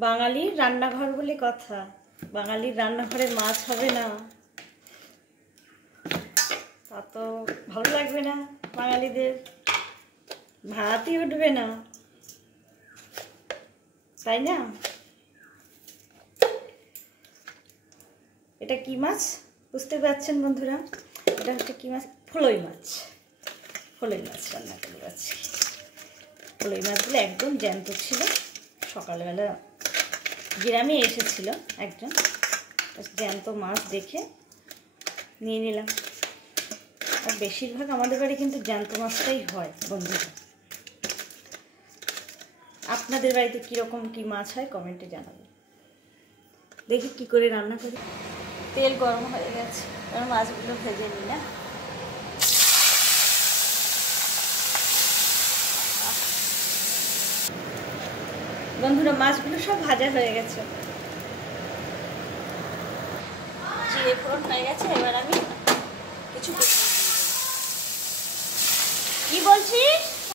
বাঙালির রান্নাঘর বলে কথা, বাঙালির রান্নাঘরে মাছ হবে না তা তো ভালো লাগবে না, বাঙালিদের ভাতই উঠবে না, তাই না? এটা কি মাছ বুঝতে পারছেন বন্ধুরা? এটা হচ্ছে কি মাছ? ফলই মাছ। ফলই মাছ রান্না করে আছি। ফলই মাছগুলো একদম জ্যান্ত ছিল। সকালবেলা গ্রামে এসেছিল একজন, জ্যান্ত মাছ দেখে নিয়ে নিলাম। আর বেশিরভাগ আমাদের বাড়ি কিন্তু জ্যান্ত মাছটাই হয় বন্ধুরা। আপনাদের বাড়িতে কীরকম কী মাছ হয় কমেন্টে জানাবেন। দেখি কি করে রান্না করি। তেল গরম হয়ে গেছে, এবার মাছগুলো ভেজে নিই না। বন্ধুরা মাছগুলো সব ভাজা হয়ে গেছে, জিরে ফোড়ন হয়ে গেছে। এবার আমি কিছু কি বলছিস?